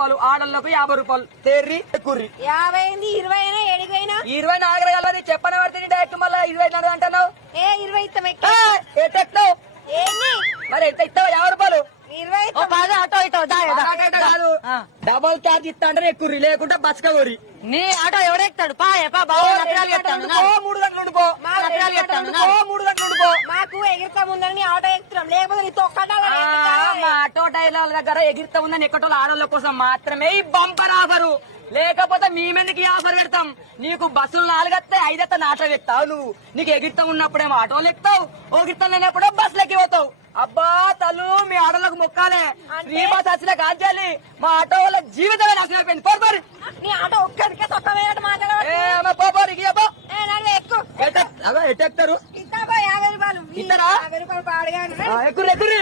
రూపాయలు, ఆడోళ్ళకు 50 రూపాయలు. తెర్రి కుర్రి 50 20 అయినా 70 అయినా 20 నాగరగలని చెప్పని పడితే డైరెక్ట్ మళ్ళీ 24 అంటున్నావు. 20 ఇస్తాం ఎట్టెక్తావు ఏంది మరి? ఎంత ఇస్తావు? 50 రూపాయలు 20 ఇస్తాం. ఆటో ఇటో కాదు, డబల్ ఛార్జ్ ఇస్తా అంటే ఎక్కుర్రి, లేకుంటే బస్క కొరి. నీ ఆటో ఎవడెక్తాడు? బాబు నగరాలు చెప్తాను 3 గంటలు ఉండిపో, 3 గంటలు ఉండిపో. మాకు ఎగిరితా ఉందని ఆటో ఎక్కుతున్నాం, లేకపోతే నీ తొక్కడాలి. మా ఆటో టైలర్ల దగ్గర ఎగిరితా ఉందని ఎక్కటోళ్ళ ఆడోళ్ళ కోసం మాత్రమే ఈ బంపర్ ఆఫరు. లేకపోతే మేమెందుకు ఈ ఆఫర్ పెడతాం? నీకు బస్సులు 4 వస్తే 5 వస్తే ఆటో ఎత్తావు నువ్వు. నీకు ఎగిరితా ఉన్నప్పుడేమో ఆటోలు ఎక్కుతావు, ఓగిరితా లేనప్పుడే బస్సులకి పోతావు. అబ్బా తల్లు, మీ ఆటోలకు మొక్కాలే. ఈ బస్ వచ్చిన కాల్చాలి, మా ఆటో వాళ్ళ జీవితమే నాశనం అయిపోయింది. పోరు నీ ఆటో ఒక్కడికే తొక్కవేట మాట్లాడవాలి. ఎక్కువ ఎట్టెక్తారు? ఇస్తా 50 రూపాయలు. ఇస్తారా? 50 రూపాయలు పాడుగా ఎక్కుర్రి ఎక్కుర్రి.